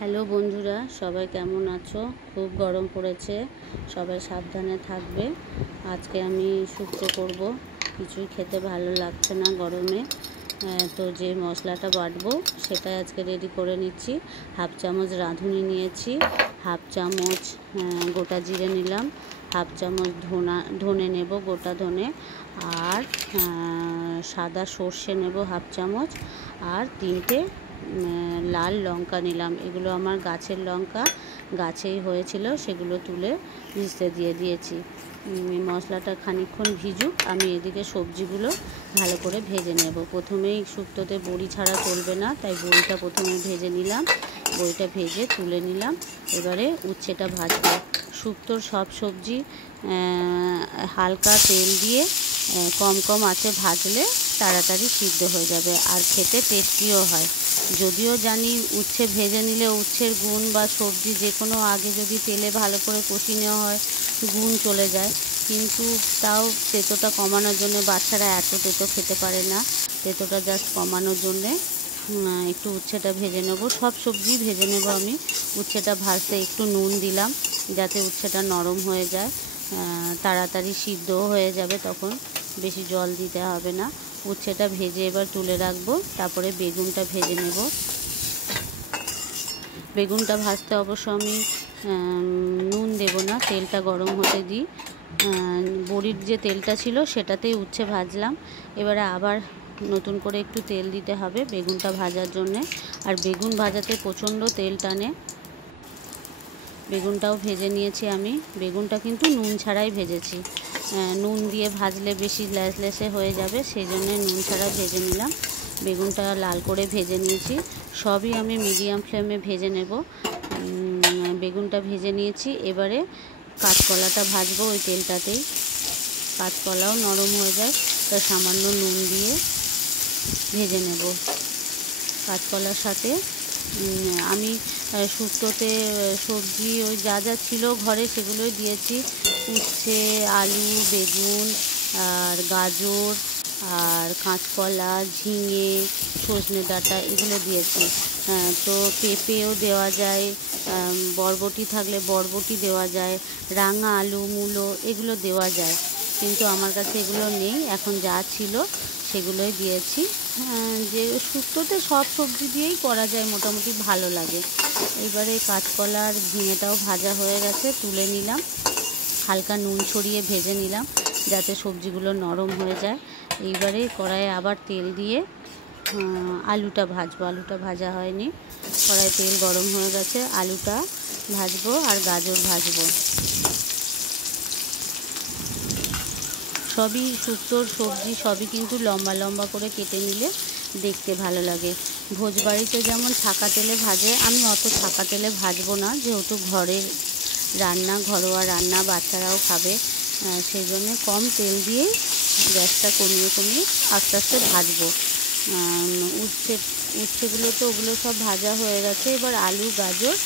Hello বন্ধুরা, সবাই কেমন আছো? খুব গরম পড়েছে, সবাই সাবধানে থাকবে। আজকে আমি শুক্তো করব, কিছুই খেতে ভালো লাগছে না গরমে। তো যে মশলাটা বাটবো সেটাই আজকে রেডি করে নিচ্ছি। হাফ চামচ রাঁধুনি নিয়েছি, হাফ চামচ গোটা জিরে নিলাম, হাফ চামচ ধনে নেব, গোটা ধনে, আর সাদা সর্ষে নেব হাফ চামচ, আর 3টে লাল লঙ্কা নিলাম। এগুলো আমার গাছের লঙ্কা, গাছেই হয়েছিল, সেগুলো তুলে ভিজতে দিয়ে দিয়েছি। মশলাটা খানিকক্ষণ ভিজুক, আমি এদিকে সবজিগুলো ভালো করে ভেজে নেব। প্রথমেই শুক্তোতে বড়ি ছাড়া চলবে না, তাই বড়িটা প্রথমে ভেজে নিলাম। বড়িটা ভেজে তুলে নিলাম। এবারে উচ্ছেটা ভাজবো। শুক্তোর সব সবজি হালকা তেল দিয়ে কম কম আঁচে ভাজলে তাড়াতাড়ি সিদ্ধ হয়ে যাবে, আর খেতে টেস্টিও হয়। যদিও জানি উচ্ছে ভেজে নিলে উচ্ছের গুণ বা সবজি যে কোনো আগে যদি তেলে ভালো করে কষিয়ে নেওয়া হয় গুণ চলে যায়, কিন্তু তাও তেঁতোটা কমানোর জন্য, বাচ্চারা এত তেঁতো খেতে পারে না, তেঁতোটা জাস্ট কমানোর জন্যে একটু উচ্ছেটা ভেজে নেব। সব সবজি ভেজে নেব আমি। উচ্ছেটা ভাজতে একটু নুন দিলাম যাতে উচ্ছেটা নরম হয়ে যায়, তাড়াতাড়ি সিদ্ধও হয়ে যাবে, তখন বেশি জল দিতে হবে না। উচ্ছেটা ভেজে এবার তুলে রাখবো। তারপরে বেগুনটা ভেজে নেব। বেগুনটা ভাজতে অবশ্য আমি নুন দেব না, তেলটা গরম হতে দিই। বড়ির যে তেলটা ছিল সেটাতেই উচ্ছে ভাজলাম। এবারে আবার নতুন করে একটু তেল দিতে হবে বেগুনটা ভাজার জন্যে, আর বেগুন ভাজাতে প্রচণ্ড তেল টানে। বেগুনটাও ভেজে নিয়েছি আমি। বেগুনটা কিন্তু নুন ছাড়াই ভেজেছি। নুন দিয়ে ভাজলে বেশি ল্যাসে হয়ে যাবে, সেই জন্যে নুন ছাড়া ভেজে নিলাম। বেগুনটা লাল করে ভেজে নিয়েছি। সবই আমি মিডিয়াম ফ্লেমে ভেজে নেব। বেগুনটা ভেজে নিয়েছি। এবারে কাঁচকলাটা ভাজবো ওই তেলটাতেই। কাঁচকলাও নরম হয়ে যায়, তা সামান্য নুন দিয়ে ভেজে নেব। কাঁচকলার সাথে আমি শুক্তোতে সবজি ওই যা যা ছিল ঘরে সেগুলোই দিয়েছি। উচ্ছে, আলু, বেগুন, আর গাজর, আর কাঁচকলা, ঝিঙে, সজনে ডাঁটা, এগুলো দিয়েছি। তো পেঁপেও দেওয়া যায়, বরবটি থাকলে বরবটি দেওয়া যায়, রাঙা আলু, মূলো, এগুলো দেওয়া যায়, কিন্তু আমার কাছে এগুলো নেই। এখন যা ছিল সেগুলোই দিয়েছি। যে শুক্তোতে সব সবজি দিয়েই করা যায়, মোটামুটি ভালো লাগে। এবারে কাঁচকলা আর ঝিঙেটাও ভাজা হয়ে গেছে, তুলে নিলাম। হালকা নুন ছড়িয়ে ভেজে নিলাম যাতে সবজিগুলো নরম হয়ে যায়। এইবারে কড়াইয়ে আবার তেল দিয়ে আলুটা ভাজবো। আলুটা ভাজা হয়নি, কড়াইয়ে তেল গরম হয়ে গেছে, আলুটা ভাজবো আর গাজর ভাজবো। সবই শুক্তোর সবজি সবই কিন্তু লম্বা লম্বা করে কেটে নিলে দেখতে ভালো লাগে। ভোজবাড়িতে যেমন ছাকা তেলে ভাজে, আমি অত ছাকা তেলে ভাজবো না, যেহেতু ঘরের রান্না, ঘরোয়া রান্না, বাচ্চারাও খাবে, সেই জন্যে কম তেল দিয়েই গ্যাসটা কমিয়ে কমিয়ে আস্তে আস্তে ভাজবো। উচ্ছেগুলো তো ওগুলো সব ভাজা হয়ে গেছে। এবার আলু, গাজর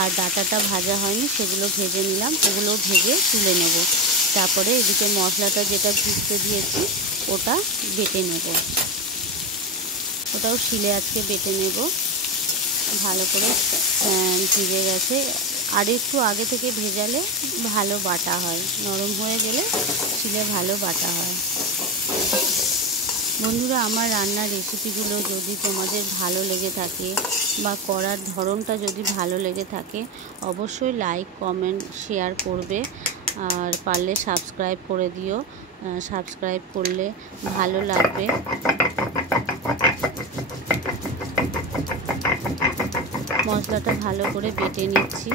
আর ডাঁটাটা ভাজা হয়নি, সেগুলো ভেজে নিলাম। ওগুলো ভেজে তুলে নেব। তারপরে এদিকে মশলাটা যেটা ভিজতে দিয়েছি ওটা বেটে নেব। ওটাও শিলে আজকে বেটে নেব। ভালো করে ভিজে গেছে, আর একটু আগে থেকে ভেজালে ভালো বাটা হয়, নরম হয়ে গেলে শিলে ভালো বাটা হয়। বন্ধুরা, আমার রান্নার রেসিপিগুলো যদি তোমাদের ভালো লেগে থাকে বা করার ধরনটা যদি ভালো লেগে থাকে, অবশ্যই লাইক, কমেন্ট, শেয়ার করবে, আর পারলে সাবস্ক্রাইব করে দিও। সাবস্ক্রাইব করলে ভালো লাগবে। মশলাটা ভালো করে বেটে নিচ্ছি,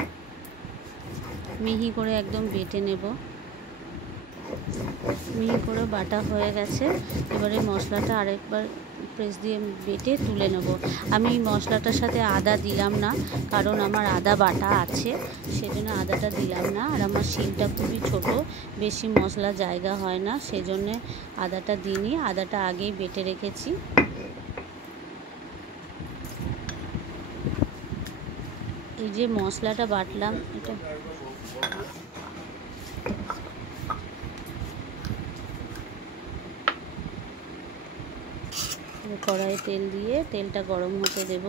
মিহি করে একদম বেটে নেব। মিহি করে বাটা হয়ে গেছে। এবারে মশলাটা আরেকবার প্রেস দিয়ে বেটে তুলে নেব। আমি মশলাটার সাথে আদা দিলাম না, কারণ আমার আদা বাটা আছে, সেজন্য আদাটা দিলাম না। আর আমার শিলটা খুবই ছোট, বেশি মশলা জায়গা হয় না, সেজন্যে আদাটা দিইনি। আদাটা আগেই বেটে রেখেছি। এই যে মশলাটা বাটলাম, এটা কড়াইয়ে তেল দিয়ে তেলটা গরম হতে দেব।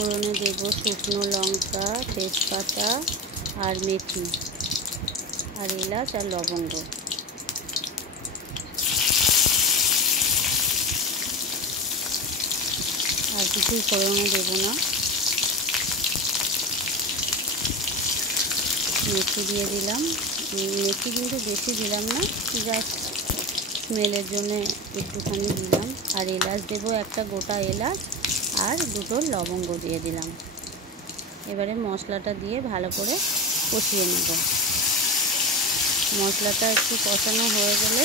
ফোড়নে দেব শুকনো লঙ্কা, তেজপাতা আর মেথি আর এলাচ আর লবঙ্গ। আর কিছুই ফোড়নে দেব না। মেথি দিয়ে দিলাম, মেথি কিন্তু বেশি দিলাম না, জাস্ট স্মেলের জন্য একটুখানি দিলাম। আর এলাচ দেব, একটা গোটা এলাচ আর দুটো লবঙ্গ দিয়ে দিলাম। এবারে মশলাটা দিয়ে ভালো করে কষিয়ে নেব। মশলাটা একটু কষানো হয়ে গেলে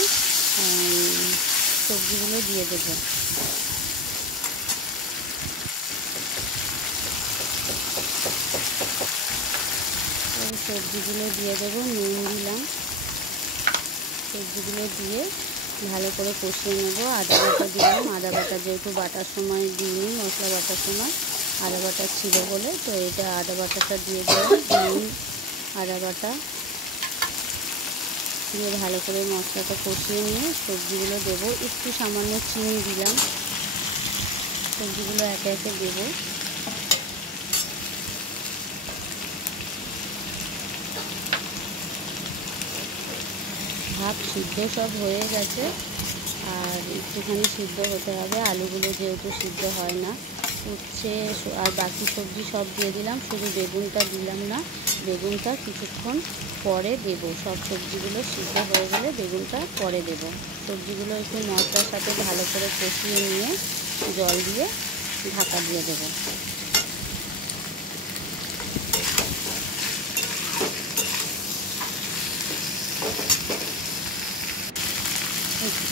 সবজিগুলো দিয়ে দেব। সবজিগুলো দিয়ে দেবো, নুন দিলাম। সবজিগুলো দিয়ে ভালো করে কষিয়ে নেব। আদা বাটা দিলাম, আদা বাটা যেহেতু বাটার সময় দিইনি, মশলা বাটার সময় আদা বাটা ছিল বলে, তো এটা আদা বাটাটা দিয়ে দিলাম। নুন, আদা বাটা দিয়ে ভালো করে মশলাটা কষিয়ে নিয়ে সবজিগুলো দেবো। একটু সামান্য চিনি দিলাম। সবজিগুলো একে একে দেবো। ভাত সিদ্ধ সব হয়ে গেছে, আর একটুখানি সিদ্ধ হতে হবে। আলুগুলো যেহেতু সিদ্ধ হয় না, উচ্ছে আর বাকি সবজি সব দিয়ে দিলাম, শুধু বেগুনটা দিলাম না। বেগুনটা কিছুক্ষণ পরে দেব। সব সবজিগুলো সিদ্ধ হয়ে গেলে বেগুনটা পরে দেব। সবজিগুলো একটু মশলার সাথে ভালো করে কষিয়ে নিয়ে জল দিয়ে ঢাকা দিয়ে দেবো।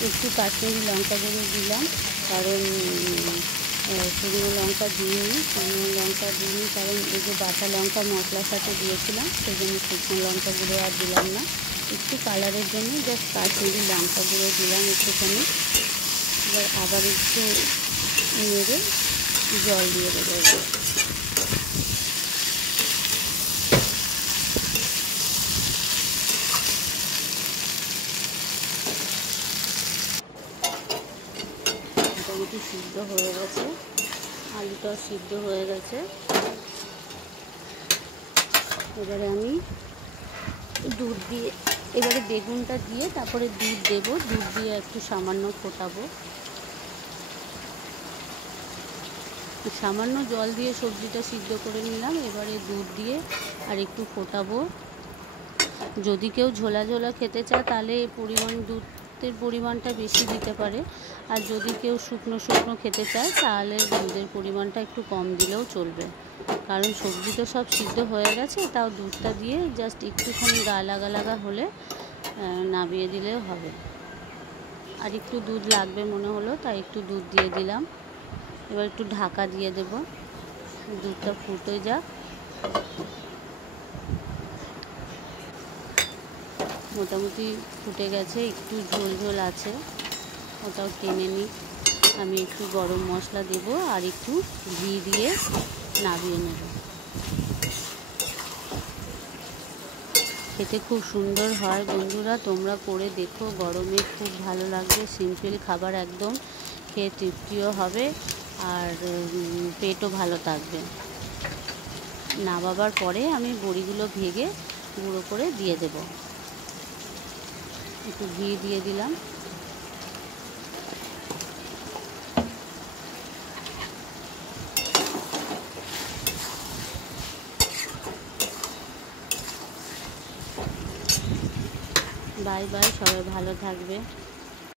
একটু কাশ্মীরি লঙ্কা গুঁড়ো দিলাম, কারণ শুকনো লঙ্কা দিইনি। কারণ এই যে বাটা লঙ্কা মশলার সাথে দিয়েছিলাম, সেই জন্য শুকনো লঙ্কা গুঁড়ো আর দিলাম না। একটু কালারের জন্য জাস্ট কাশ্মীরি লঙ্কা গুঁড়ো দিলাম একটুখানি। এবার আবার একটু নেড়ে জল দিয়ে দেবো। মোটামুটি সিদ্ধ হয়ে গেছে, আলুটাও সিদ্ধ হয়ে গেছে। এবারে আমি দুধ দিয়ে, এবারে বেগুনটা দিয়ে তারপরে দুধ দেব। দুধ দিয়ে একটু সামান্য ফোটাবো। সামান্য জল দিয়ে সবজিটা সিদ্ধ করে নিলাম। এবারে দুধ দিয়ে আর একটু ফোটাবো। যদি কেউ ঝোলা ঝোলা খেতে চায় তাহলে দুধের পরিমাণটা বেশি দিতে পারে, আর যদি কেউ শুকনো শুকনো খেতে চায় তাহলে দুধের পরিমাণটা একটু কম দিলেও চলবে। কারণ সবজি তো সব সিদ্ধ হয়ে গেছে, তাও দুধটা দিয়ে জাস্ট একটুখানি গা লাগা লাগা হলে নামিয়ে দিলেও হবে। আর একটু দুধ লাগবে মনে হলো, তাই একটু দুধ দিয়ে দিলাম। এবার একটু ঢাকা দিয়ে দেব, দুধটা ফুটে যাক। মোটামুটি ফুটে গেছে, একটু ঝোল ঝোল আছে, ওটাও টেনে নিই। আমি একটু গরম মশলা দেব আর একটু ঘি দিয়ে নামিয়ে নেব। খেতে খুব সুন্দর হয় বন্ধুরা, তোমরা করে দেখো। গরমে খুব ভালো লাগবে, সিম্পল খাবার একদম, খেয়ে তৃপ্তিও হবে আর পেটও ভালো থাকবে। নামাবার পরে আমি বড়িগুলো ভেঙে গুঁড়ো করে দিয়ে দেব। একটু ঘি দিয়ে দিলাম। বাই বাই, সবাই ভালো থাকবে।